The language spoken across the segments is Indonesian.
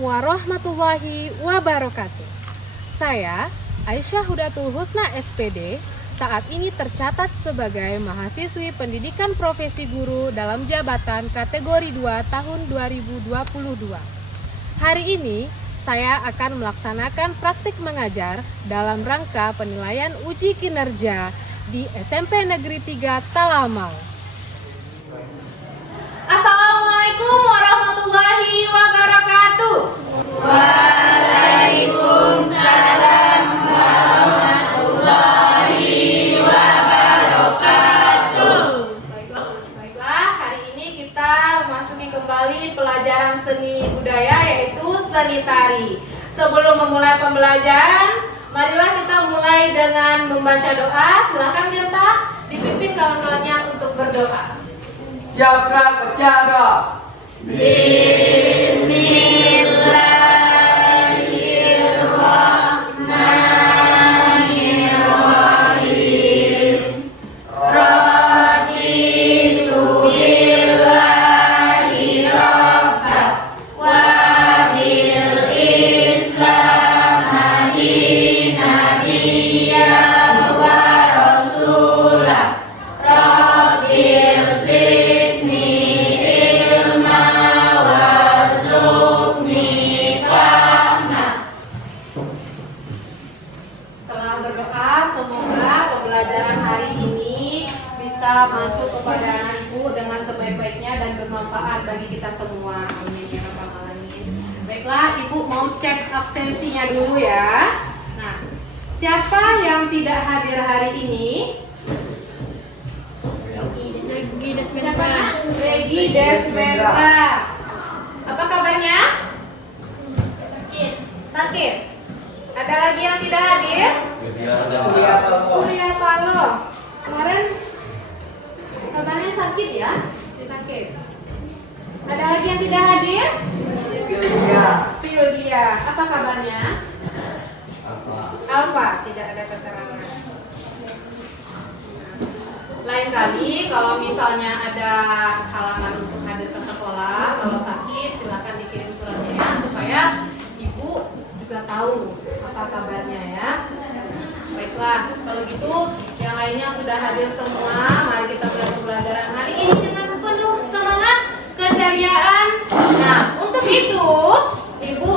warahmatullahi wabarakatuh. Saya, Aisyah Hudatul Husna SPD, saat ini tercatat sebagai mahasiswi pendidikan profesi guru dalam jabatan kategori 2 tahun 2022. Hari ini, saya akan melaksanakan praktik mengajar dalam rangka penilaian uji kinerja di SMP Negeri 3 Talamau. Assalamualaikum warahmatullahi wabarakatuh. Waalaikumsalam warahmatullahi wabarakatuh. Baiklah, hari ini kita memasuki kembali pelajaran seni budaya, yaitu seni tari. Sebelum memulai pembelajaran, marilah kita mulai dengan membaca doa. Silakan kita dipimpin kawan-kawannya untuk berdoa. Siapa bicara? Bismillahirrahmanirrahim. Raditu billahi rabban wa bil islami nabiyyan wa rasulah. Rabbil zidni ilma warzuqni fahma. Setelah berdoa, semoga pembelajaran hari ini bisa masuk kepada anak ibu dengan sebaik-baiknya dan bermanfaat bagi kita semua. Amin ya rabbal alamin. Baiklah, ibu mau cek absensinya dulu ya. Nah, siapa yang tidak hadir hari ini? Siapa? Regi Desmendra. Apa kabarnya? Sakit. Ada lagi yang tidak hadir? Surya Paloh. Kemarin kabarnya sakit ya? Masih sakit. Ada lagi yang tidak hadir? Fildia. Apa kabarnya? Alfa. Tidak ada keterangan. Lain kali kalau misalnya ada halangan untuk hadir ke sekolah, kalau sakit silakan dikirim suratnya ya, supaya ibu juga tahu apa kabarnya ya. Baiklah, kalau gitu yang lainnya sudah hadir semua. Mari kita mulai pembelajaran hari ini dengan penuh semangat, keceriaan. Nah, untuk itu ibu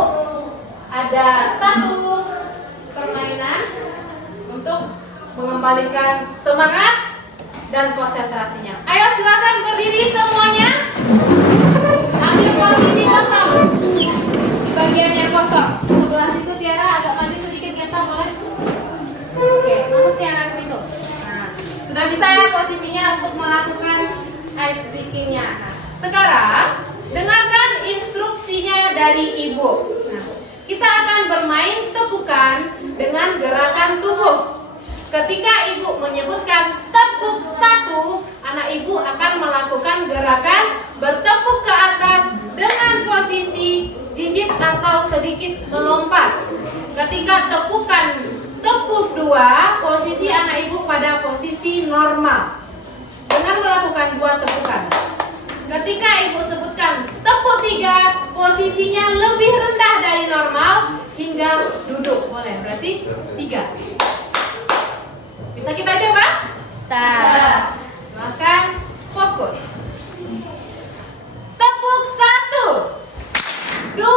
ada satu permainan untuk mengembalikan semangat dan konsentrasinya. Ayo silakan berdiri semuanya. Ambil posisi kosong di bagian yang kosong. Sebelah situ Tiara agak maju sedikit, kita boleh. Oke, masuk Tiara ke situ. Nah, sudah bisa ya posisinya untuk melakukan ice breaking-nya. Nah, sekarang dengarkan instruksinya dari ibu. Nah, kita akan bermain tepukan dengan gerakan tubuh. Ketika ibu menyebutkan tepuk satu, anak ibu akan melakukan gerakan bertepuk ke atas dengan posisi jijit atau sedikit melompat. Ketika tepuk dua, posisi anak ibu pada posisi normal dengan melakukan dua tepukan. Ketika ibu sebutkan tepuk tiga, posisinya lebih rendah dari normal hingga duduk. Boleh, berarti 3. Bisa kita coba? Silakan fokus. Tepuk 1, 2, 3,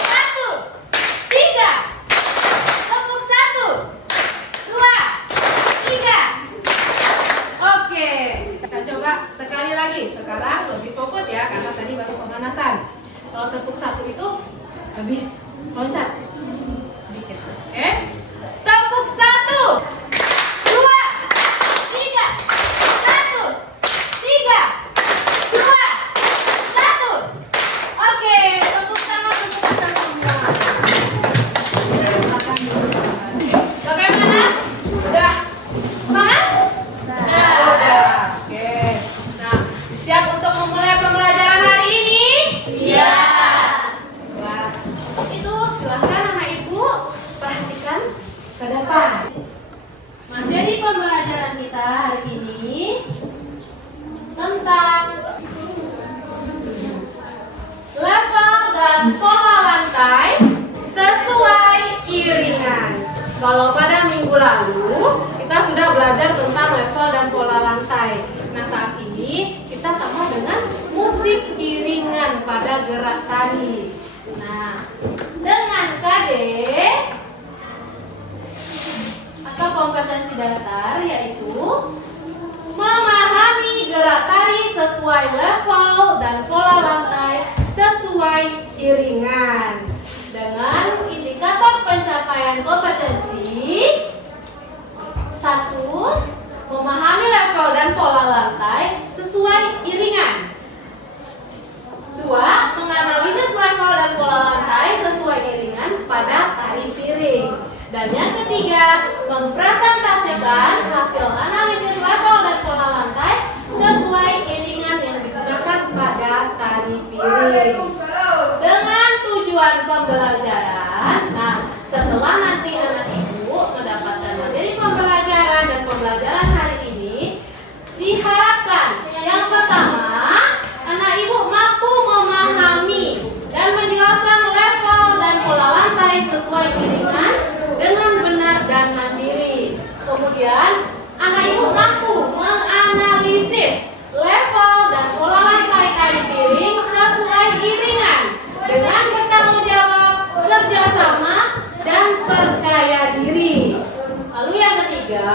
1, 3. Tepuk 1, 2, 3. Oke, kita coba sekali lagi. Sekarang lebih fokus ya, karena tadi baru pemanasan. Kalau tepuk 1 itu lebih loncat sedikit. Oke? Tepuk 1, 2, 3, 1, 3, 2, 1. Oke, tepuk tangan semua. Bagaimana? Sudah semangat? Sudah. Oke. Nah, siap untuk memulai pembelajaran hari ini? Siap. Wah, itu silahkan dan pola lantai sesuai iringan. Kalau pada minggu lalu kita sudah belajar tentang level dan pola lantai. Nah, saat ini kita tambah dengan musik iringan pada gerak tari. Nah, dengan KD atau kompetensi dasar yaitu memahami gerak tari sesuai level dan pola lantai sesuai iringan. Dengan indikator pencapaian kompetensi 1. Memahami level dan pola lantai sesuai iringan. 2. Menganalisis level dan pola lantai sesuai iringan pada tari piring. Dan yang ketiga, mempresentasikan hasil analisis level dan pola lantai sesuai iringan yang digunakan pada tari piring. Dengan tujuan pembelajaran, nah setelah nanti anak ibu mendapatkan materi pembelajaran dan pembelajaran hari ini, diharapkan yang pertama, anak ibu mampu memahami dan menjelaskan level dan pola lantai sesuai iringan dengan benar dan mandiri. Kemudian, anak ibu mampu menganalisis level dan pola lantai tari piring sesuai iringan dengan bertanggung jawab, kerjasama, dan percaya diri. Lalu yang ketiga,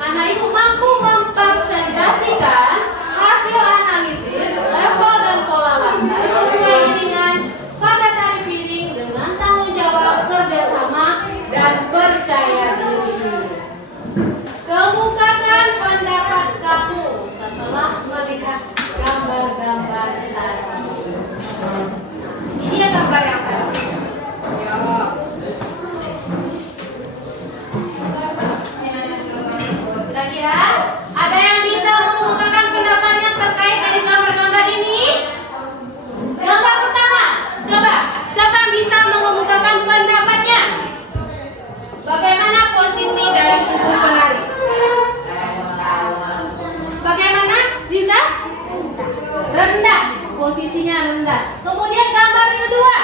anak ibu mampu mempresentasikan hasil analisis level dan pola lantai sesuai iringan pada tari piring dengan tanggung jawab, kerjasama, dan percaya diri. Kemukakan pendapat kamu setelah melihat gambar-gambar tadi. Ini ya gambar yang tadi. Kira-kira ada yang bisa mengumumkan pendapatnya terkait dari gambar-gambar ini? Gambar pertama, coba siapa yang bisa mengumumkan pendapatnya? Bagaimana posisi dari tubuh penari? Bagaimana, Ziza? Rendah, posisinya rendah. Kemudian gambar kedua,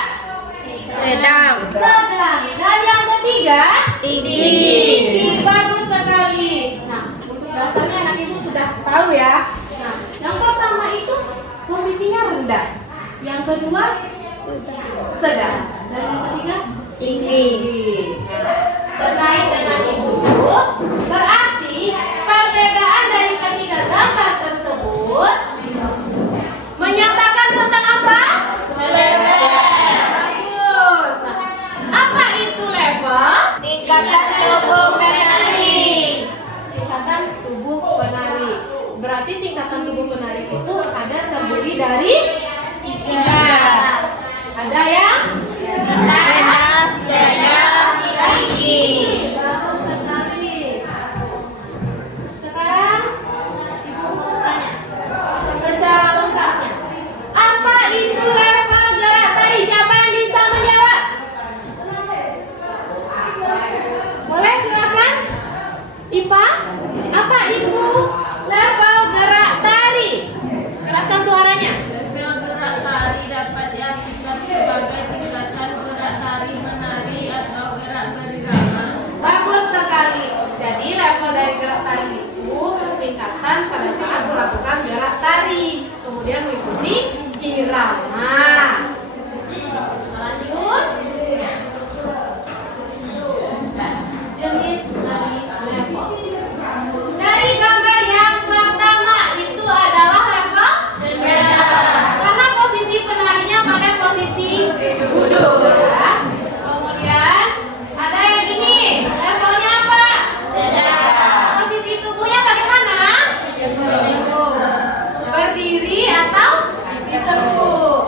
Sedang. sedang. Dan yang ketiga, Tinggi. bagus sekali. Nah, untuk dasarnya anak ibu sudah tahu ya. Nah, yang pertama itu posisinya rendah. Yang kedua, sedang. Dan yang ketiga, Tinggi. terkait dengan itu, berarti perbedaan dari ketiga gambar tersebut menyatakan tentang apa? Bagus. Nah, apa itu level? Tingkatan tubuh penari. Tingkatan tubuh penari. Berarti tingkatan tubuh penari itu ada terdiri dari 3. ada yang Rendah, sedang, tinggi. bagus sekali. Sekarang ibu mau tanya secara lengkapnya, apa itu level gerak tari? Siapa yang bisa menjawab? Boleh, silakan. Ipa, apa itu level gerak tari? Keraskan suaranya. Level gerak tari dapat diartikan sebagai tingkatan gerak tari menari atau gerak berirama. Bagus sekali. Jadi level dari gerak tari itu tingkatan pada saat melakukan gerak tari, kemudian mengikuti irama. Lanjut. Jenis dari level. Dari gambar yang pertama itu adalah level karena posisi penarinya pada posisi duduk. Ya. Kemudian ada yang ini, levelnya apa? Posisi tubuhnya bagaimana? Berdiri atau ditekuk.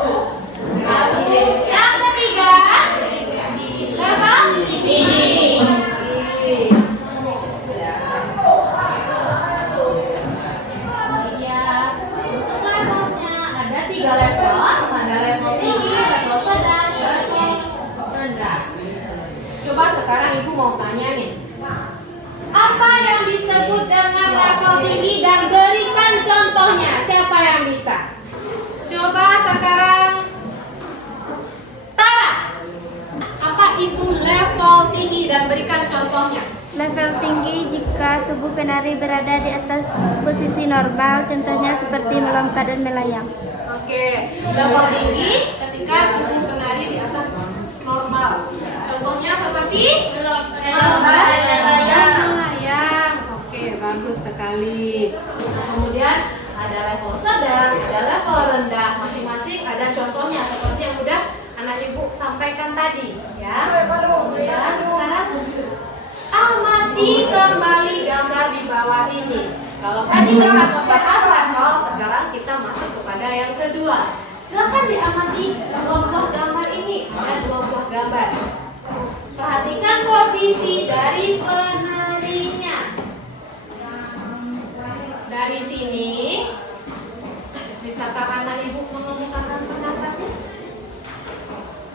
Lalu yang ketiga, level tinggi. Iya, untuk levelnya ada 3 level, ada level tinggi, level sedang, level rendah. Coba sekarang ibu mau tanya nih, apa yang disebut dengan level tinggi dan berikan contohnya. Siapa yang bisa? Coba sekarang berikan contohnya. Level tinggi jika tubuh penari berada di atas posisi normal, contohnya seperti melompat dan melayang. Oke, level tinggi ketika tubuh penari di atas normal. Contohnya seperti melompat dan melayang. Oke, bagus sekali. Nah, kemudian ada level sedang, ada level rendah. Masing-masing ada contohnya seperti yang udah anak ibu sampaikan tadi, ya. Kemudian sekarang amati kembali gambar di bawah ini. Kalau tadi kita membahas level, sekarang kita masuk kepada yang kedua. Silakan diamati dua buah gambar ini. Ada dua buah gambar. Perhatikan posisi dari penarinya. Dari sini, bisakah anak ibu mengemukakan pendapatnya?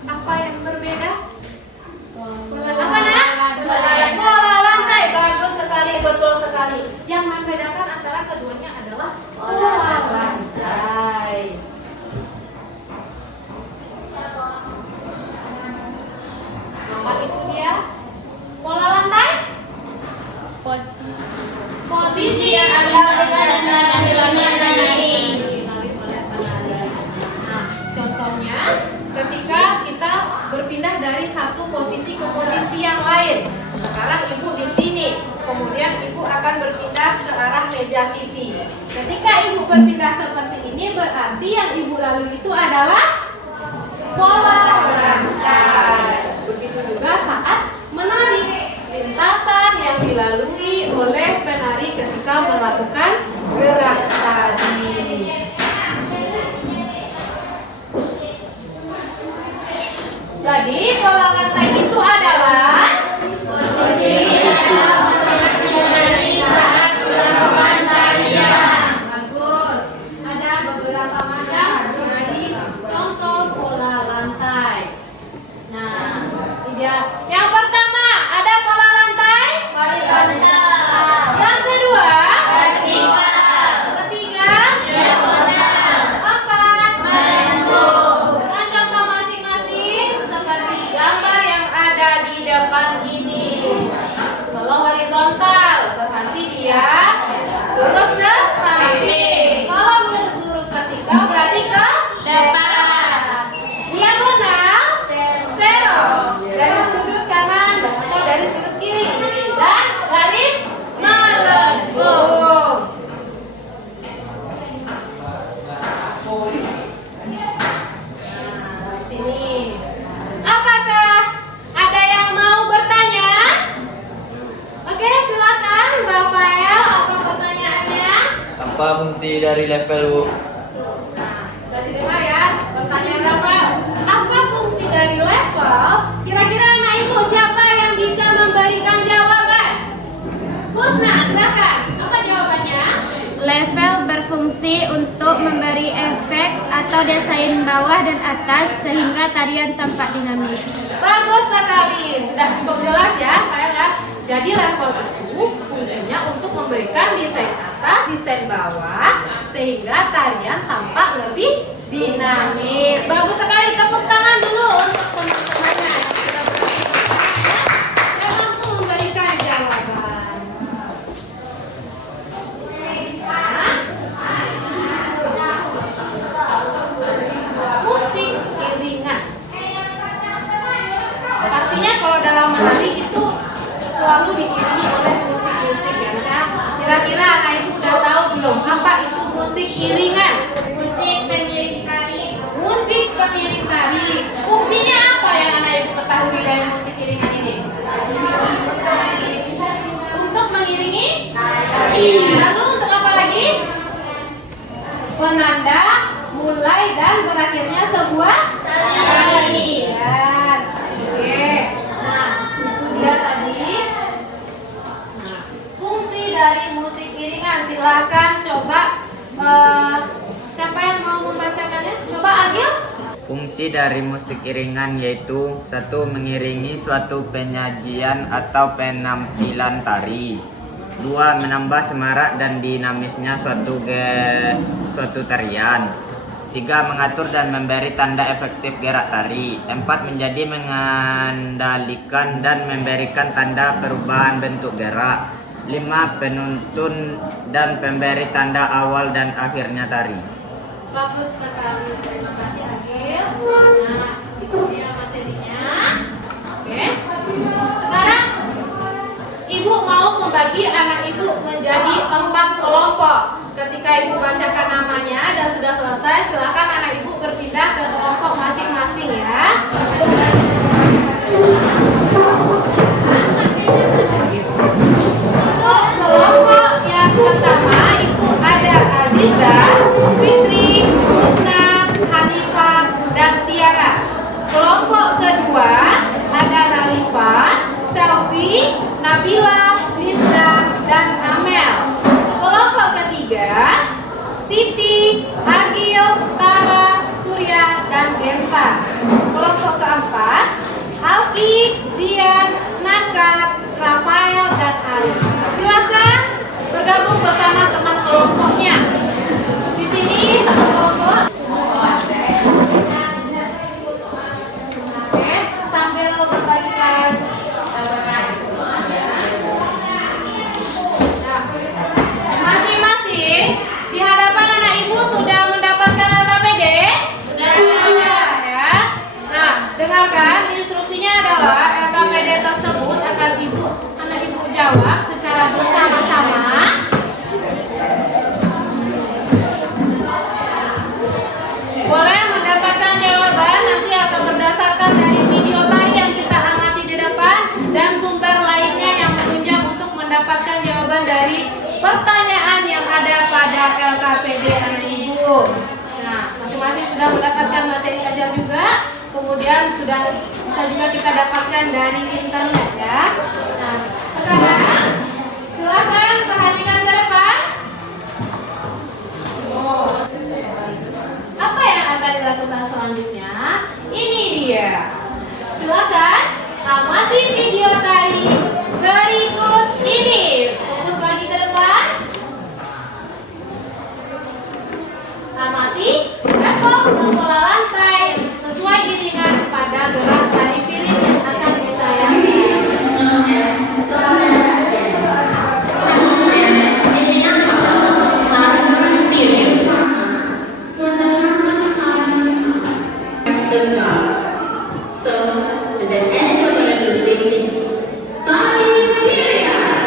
Apa yang berbeda? Apa nak? Pola lantai. Bagus sekali, betul sekali. Yang membedakan antara keduanya adalah pola lantai. Apa itu dia? Pola lantai? Posisi yang Nah, contohnya ketika kita berpindah dari satu posisi ke posisi yang lain. Sekarang ibu di sini, kemudian ibu akan berpindah ke arah meja Siti. Ketika ibu berpindah seperti ini, berarti yang ibu lalui itu adalah pola lantai. Begitu juga saat menari, lintasan yang dilalui oleh penari ketika melakukan gerak tadi. Jadi pola lantai itu adalah bagus. Ada beberapa macam dari contoh pola lantai. Nah, ini dia. Yang pertama ada pola lantai. Yang kedua. Ketiga. Empat. Dengan contoh masing-masing seperti gambar yang ada di depan ini. Kalau horizontal berarti dia lurus ke samping. Kalau lurus vertikal berarti ke depan. Diagonal zero dari sudut kanan atau dari sudut kiri dan garis melengkung. Nah, sini. Apakah ada yang mau bertanya? Oke, silakan Rafael, apa pertanyaannya? Apa fungsi dari level, Bu? Nah, sudah didengar ya pertanyaan Rafael. Apa fungsi dari level? Kira-kira anak ibu siapa yang bisa memberikan jawaban? Husna, silakan. Apa jawabannya? Level berfungsi untuk memberi efek atau desain bawah dan atas sehingga tarian tampak dinamis. Bagus sekali. Sudah cukup jelas ya, Rafael ya. Jadi level itu fungsinya untuk memberikan desain atas, desain bawah, sehingga tarian tampak lebih dinamis. Bagus sekali. Tepuk tangan dulu untuk teman-temannya yang sudah yang mampu memberikan jawaban. Musik iringan. Pastinya kalau dalam menari itu selalu diiringi oleh musik-musik ya. Nah, kira-kira anak ibu udah tahu belum apa itu musik iringan? Musik pengiring tari. Musik pengiring tari. Fungsinya apa yang anak ibu ketahui dari musik iringan ini? Untuk mengiringi tari. Lalu untuk apa lagi? Penanda mulai dan berakhirnya sebuah tari. Oke. Nah, itu dia tadi. Nah, fungsi dari musik iringan. Silakan coba siapa yang mau membacakannya? Coba Agil. Fungsi dari musik iringan yaitu satu, mengiringi suatu penyajian atau penampilan tari. Dua, menambah semarak dan dinamisnya suatu tarian. 3. Mengatur dan memberi tanda efektif gerak tari. 4. Menjadi mengendalikan dan memberikan tanda perubahan bentuk gerak. 5. Penuntun dan pemberi tanda awal dan akhirnya tari. Bagus sekali, terima kasih Agil. Nah, itu dia materinya. Oke. Sekarang Ibu mau membagi anak Ibu menjadi 4 kelompok. Ketika Ibu bacakan namanya dan sudah selesai, silakan anak Ibu berpindah ke kelompok masing-masing ya. Untuk kelompok yang pertama itu ada Aziza, Fitri, Husna, Hanifah, dan Tiara. Kelompok kedua ada Nalifa, Selvi, Nabila, Nisda, dan Amel. Kelompok ketiga Siti, Agil, Tara, Surya, dan Genta. Kelompok keempat Alki, Dian, Naka, Rafael, dan Ali. Silakan bergabung bersama teman kelompoknya. Di sini satu kelompok. Oke, sambil membagikan masing-masing di hadapan anak Ibu sudah mendapatkan LKPD? Sudah ya. Nah, dengarkan instruksinya adalah LKPD tersebut akan anak Ibu jawab secara bersama-sama. Boleh mendapatkan jawaban nanti akan berdasarkan dari video tadi yang kita amati di depan dan sumber lainnya yang menunjang untuk mendapatkan jawaban dari pertanyaan yang ada pada LKPD anak Ibu. Nah, masing-masing sudah mendapatkan materi ajar juga, kemudian sudah bisa juga kita dapatkan dari internet ya. Nah, sekarang silakan perhatikan ke depan. Apa yang akan dilakukan selanjutnya? Ini dia. Silakan amati video tari berikut ini. Fokus lagi ke depan. Amati level pola lantai sesuai iringan pada gerak tari piring yang akan ditayangkan. So, the end we're going to do this is Tari Pilihan.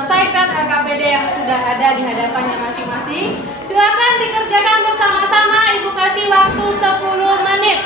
menyelesaikan LKPD yang sudah ada di hadapannya masing-masing. Silakan dikerjakan bersama-sama. Ibu kasih waktu 10 menit.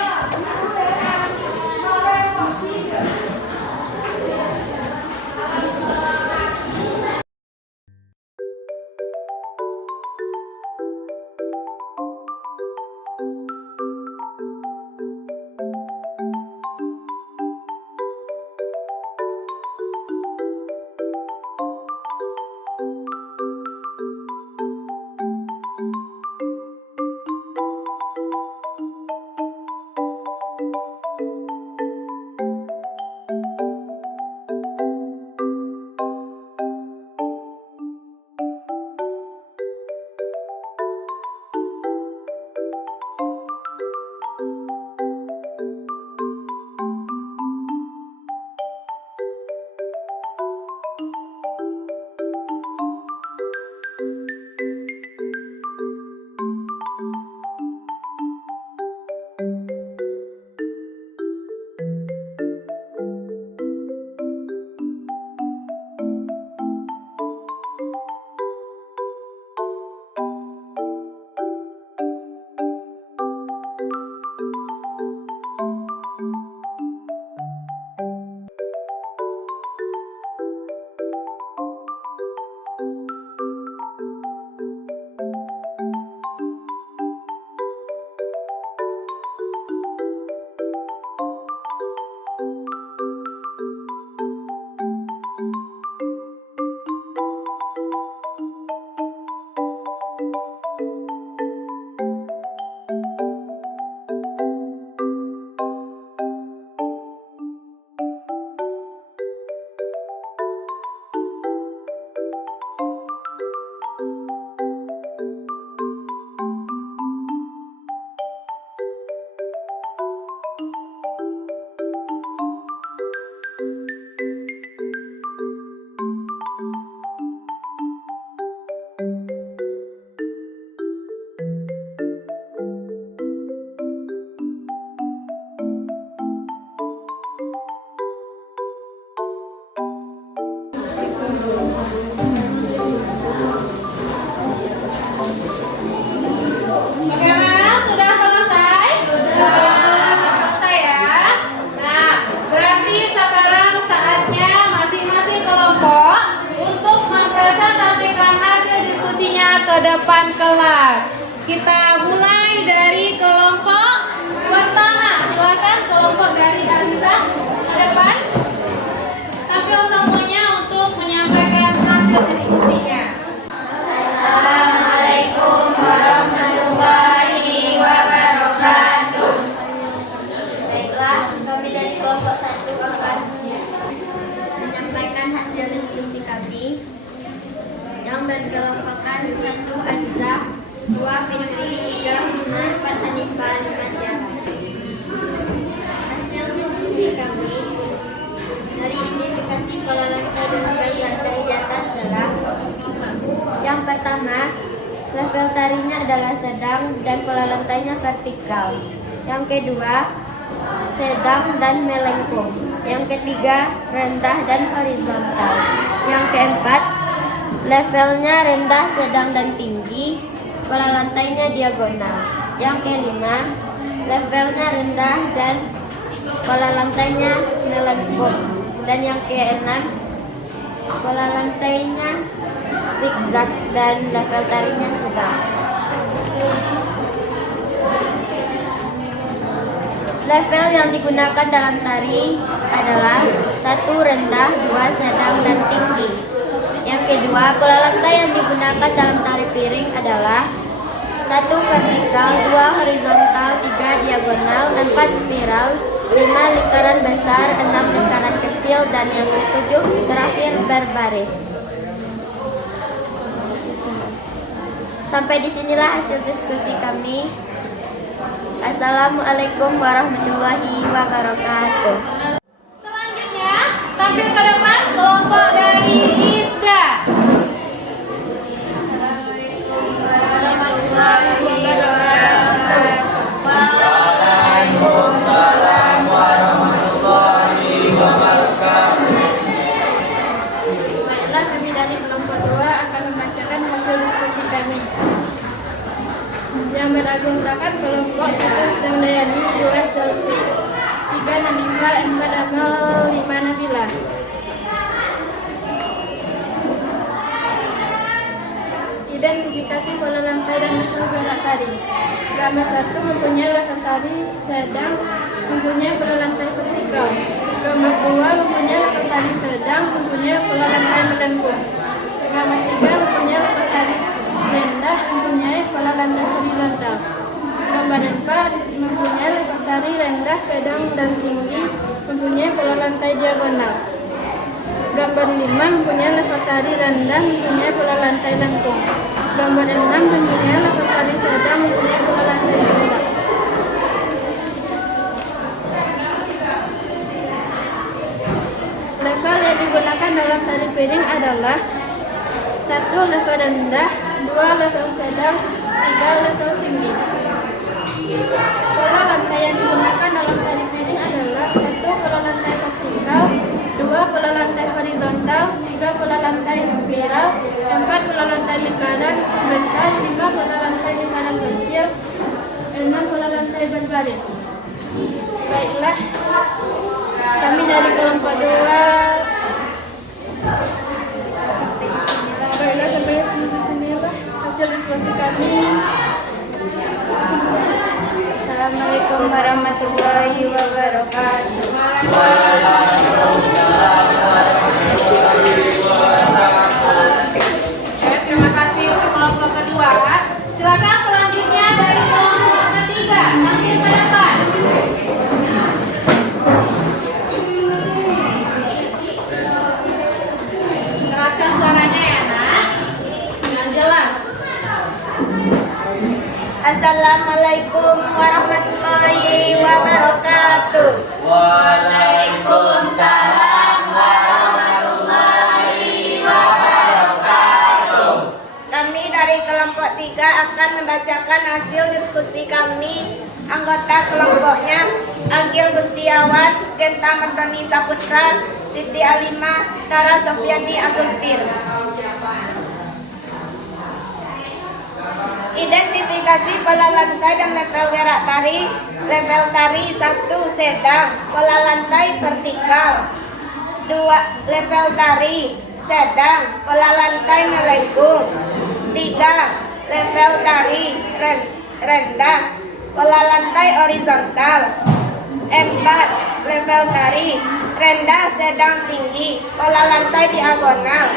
Bagaimana? Sudah selesai? Sudah selesai ya. Nah, berarti sekarang saatnya masing-masing kelompok untuk mempresentasikan hasil diskusinya ke depan kelas. Kita mulai dari kelompok pertama. Silakan kelompok dari Aliza ke depan. Tampil semuanya untuk menyampaikan hasil diskusinya. Assalamualaikum warahmatullahi wabarakatuh. Baiklah, kami dari kelompok 1 akan menyampaikan hasil diskusi kami yang berkelompokkan 1 Azza, 2 Fitri, 3 Husna, 4 Hanifah, 5 Jamal. Hasil diskusi kami dari identifikasi pola lantai dan level tari di atas adalah: yang pertama, level tarinya adalah sedang dan pola lantainya vertikal. Yang kedua, sedang dan melengkung. Yang ketiga, rendah dan horizontal. Yang keempat, levelnya rendah, sedang dan tinggi. Pola lantainya diagonal. Yang kelima, levelnya rendah dan pola lantainya melengkung. Dan yang keenam, pola lantainya zigzag dan level tarinya sedang. Level yang digunakan dalam tari adalah 1 rendah, 2 sedang dan tinggi. Yang kedua, pola lantai yang digunakan dalam tari piring adalah 1 vertikal, 2 horizontal, 3 diagonal, 4 spiral, 5 lingkaran besar, 6 lingkaran kecil, dan yang ketujuh terakhir berbaris. Sampai disinilah hasil diskusi kami. Assalamualaikum warahmatullahi wabarakatuh. Selanjutnya, tampil ke depan kelompok dari Isda. Baiklah, kami dari tari. Gambar 1 mempunyai level tari sedang, mempunyai pola lantai vertikal. Gambar 2 mempunyai level tari sedang, mempunyai pola lantai melengkung. Gambar 3 mempunyai level tari rendah, mempunyai pola lantai horizontal. Gambar 4 mempunyai level tari rendah, sedang, dan tinggi, mempunyai pola lantai diagonal. Gambar 5 mempunyai level tari rendah, mempunyai pola lantai lengkung. Gambar 6 mempunyai level tari sedang, mempunyai pola lantai zigzag. Level yang digunakan dalam tari piring adalah 1 level rendah, 2 level sedang, 3 level tinggi. Pola lantai yang digunakan dalam tari piring adalah 1 pola lantai vertikal, 2 pola lantai horizontal, 3 pola lantai spiral, 4 pola lantai lingkaran besar, 5 pola lantai lingkaran kecil, 6 pola lantai berbaris. Baiklah, kami dari kelompok 2. Baiklah, sampai sinilah hasil diskusi kami. Assalamualaikum warahmatullahi wabarakatuh. Terima kasih untuk kelompok kedua. Silakan selanjutnya dari kelompok ketiga sampai ke depan. Keraskan suaranya ya nak, dengan jelas. Assalamualaikum warahmatullahi wabarakatuh. Waalaikumsalam warahmatullahi wabarakatuh. Kami dari kelompok 3 akan membacakan hasil diskusi kami. Anggota kelompoknya Agil Gustiawan, Genta Mardani Saputra, Siti Alimah, Tara Sofiani Agustin. Identifikasi pola lantai dan level gerak tari. Level tari 1 sedang, pola lantai vertikal. 2 level tari sedang, pola lantai melengkung. 3 level tari rendah, pola lantai horizontal. 4 level tari rendah, sedang, tinggi, pola lantai diagonal.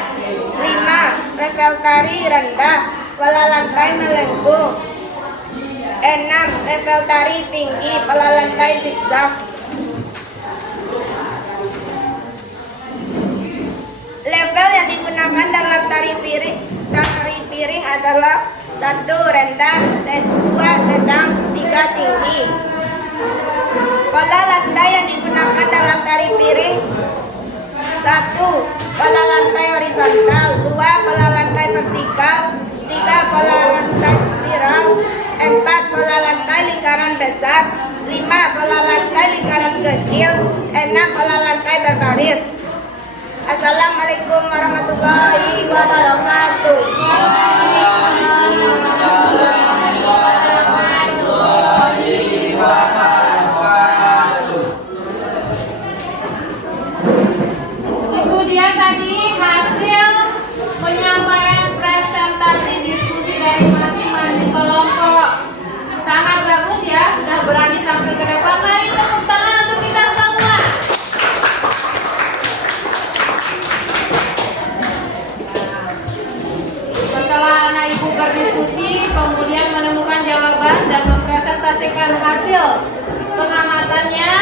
5 level tari rendah, pola lantai melengkung. 6 level tari tinggi, pola lantai zigzag. Level yang digunakan dalam tari piring adalah 1 rendah, 2 sedang, 3 tinggi. Pola lantai yang digunakan dalam tari piring 1 pola lantai horizontal, 2 pola lantai vertikal, 3 pola lantai spiral, 4 pola lantai lingkaran besar, 5 pola lantai lingkaran kecil, 6 pola lantai berbaris. Assalamualaikum warahmatullahi wabarakatuh. Itu dia tadi hasil penyampaian presentasi diskusi dari masing-masing kelompok. Sangat bagus ya, sudah berani tampil ke depan. Mari tepuk tangan untuk kita semua. Setelah anak ibu berdiskusi, kemudian menemukan jawaban dan mempresentasikan hasil pengamatannya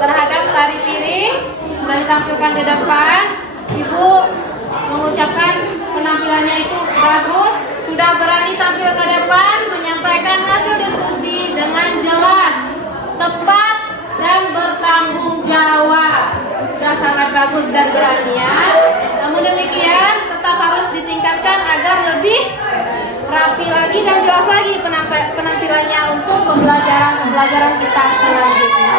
terhadap tari piring, sudah ditampilkan di depan. Ibu mengucapkan penampilannya itu bagus, sudah berani tampil ke depan, menyampaikan hasil diskusi dengan jelas, tepat, dan bertanggung jawab. Sudah sangat bagus dan berani ya. Namun demikian, tetap harus ditingkatkan agar lebih rapi lagi dan jelas lagi penampilannya untuk pembelajaran kita selanjutnya.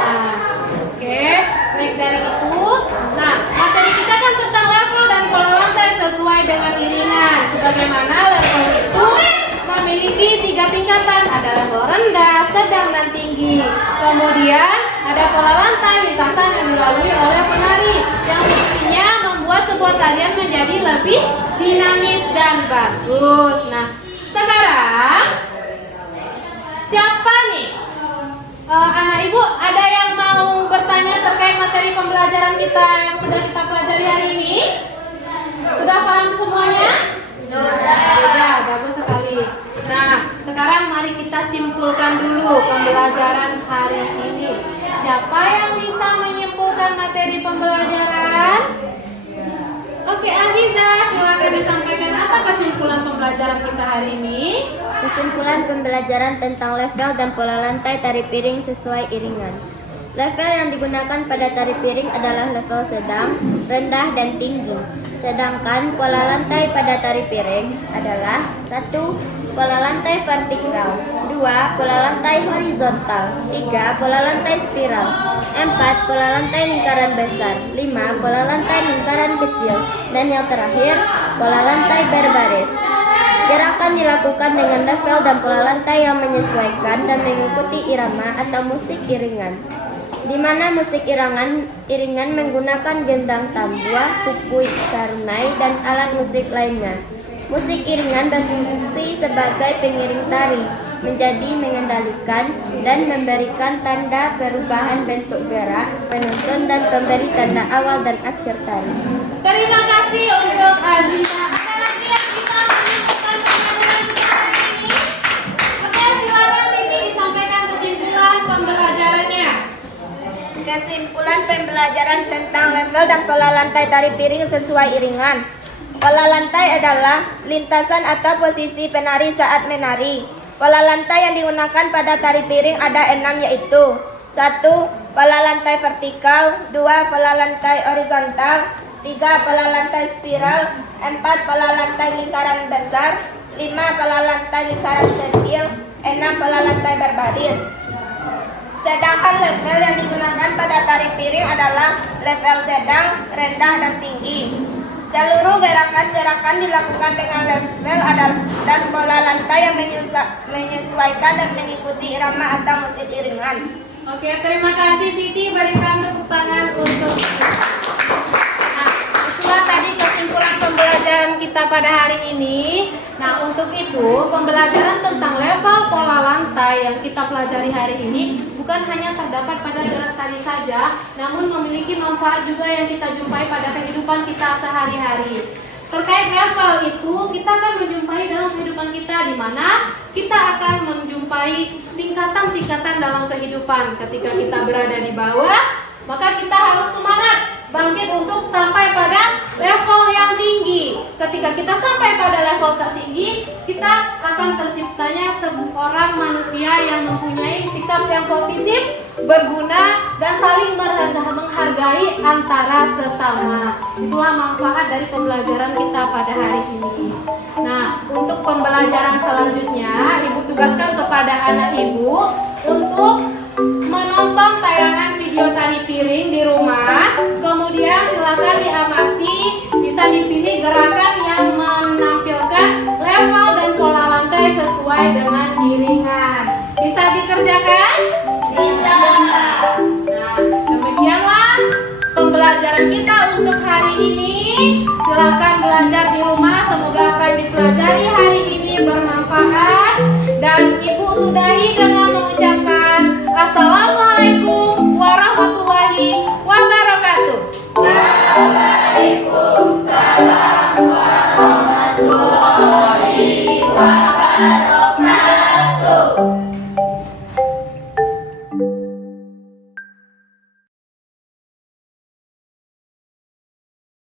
Oke, baik dari itu. Nah, materi kita kan tentang level dan pola lantai sesuai dengan iringan. Sebagaimana level itu memiliki 3 tingkatan, ada level rendah, sedang, dan tinggi. Kemudian ada pola lantai lintasan yang dilalui oleh penari yang fungsinya membuat sebuah tarian menjadi lebih dinamis dan bagus. Nah, sekarang apa nih? Anak ibu, ada yang mau bertanya terkait materi pembelajaran kita yang sudah kita pelajari hari ini? Sudah paham semuanya? Sudah, bagus sekali. Nah, sekarang mari kita simpulkan dulu pembelajaran hari ini. Siapa yang bisa menyimpulkan materi pembelajaran? Oke, Aziza, silakan disampaikan apa kesimpulan pembelajaran kita hari ini? Kesimpulan pembelajaran tentang level dan pola lantai tari piring sesuai iringan. Level yang digunakan pada tari piring adalah level sedang, rendah, dan tinggi. Sedangkan pola lantai pada tari piring adalah 1. Pola lantai vertikal, 2. Pola lantai horizontal, 3. Pola lantai spiral, 4. Pola lantai lingkaran besar, 5. Pola lantai lingkaran kecil, dan yang terakhir, pola lantai berbaris. Gerakan dilakukan dengan level dan pola lantai yang menyesuaikan dan mengikuti irama atau musik iringan, di mana musik iringan menggunakan gendang tambua, kupui, sarunai, dan alat musik lainnya. Musik iringan berfungsi sebagai pengiring tari, menjadi mengendalikan dan memberikan tanda perubahan bentuk gerak, penuntun, dan pemberi tanda awal dan akhir tari. Terima kasih untuk Aziza. Ada lagi yang bisa menyimpulkan pembelajaran kita hari ini? Oke, silakan Siti disampaikan kesimpulan pembelajarannya. Kesimpulan pembelajaran tentang level dan pola lantai tari piring sesuai iringan. Pola lantai adalah lintasan atau posisi penari saat menari. Pola lantai yang digunakan pada tari piring ada 6, yaitu 1. Pola lantai vertikal, 2. Pola lantai horizontal, 3. Pola lantai spiral, 4. Pola lantai lingkaran besar, 5. Pola lantai lingkaran kecil, 6. Pola lantai berbaris. Sedangkan level yang digunakan pada tari piring adalah level sedang, rendah, dan tinggi. Seluruh gerakan-gerakan dilakukan dengan level dan pola lantai yang menyesuaikan dan mengikuti irama atau musik iringan. Oke, terima kasih Siti. Berikan tepuk tangan untuk. Nah, itulah tadi kesimpulan pembelajaran kita pada hari ini. Nah, untuk itu pembelajaran tentang level pola lantai yang kita pelajari hari ini bukan hanya terdapat pada gerak tari saja, namun memiliki manfaat juga yang kita jumpai pada kehidupan kita sehari-hari. Terkait level itu, kita akan menjumpai dalam kehidupan kita, di mana kita akan menjumpai tingkatan-tingkatan dalam kehidupan. Ketika kita berada di bawah, maka kita harus semangat bangkit untuk sampai pada level yang tinggi. Ketika kita sampai pada level tertinggi, kita akan terciptanya seorang manusia yang mempunyai sikap yang positif, berguna, dan saling menghargai antara sesama. Itulah manfaat dari pembelajaran kita pada hari ini. Nah, untuk pembelajaran selanjutnya, Ibu tugaskan kepada anak Ibu untuk menonton tayangan video tari piring di rumah. Kemudian silakan diamati, bisa dipilih gerakan yang menampilkan level dan pola lantai sesuai dengan iringan. Bisa dikerjakan? Bisa. Nah, demikianlah pembelajaran kita untuk hari ini. Silakan belajar di rumah. Semoga apa yang dipelajari hari ini bermanfaat. Dan Ibu sudahi dengan mengucapkan Assalamualaikum warahmatullahi wabarakatuh. Waalaikumsalam warahmatullahi wabarakatuh.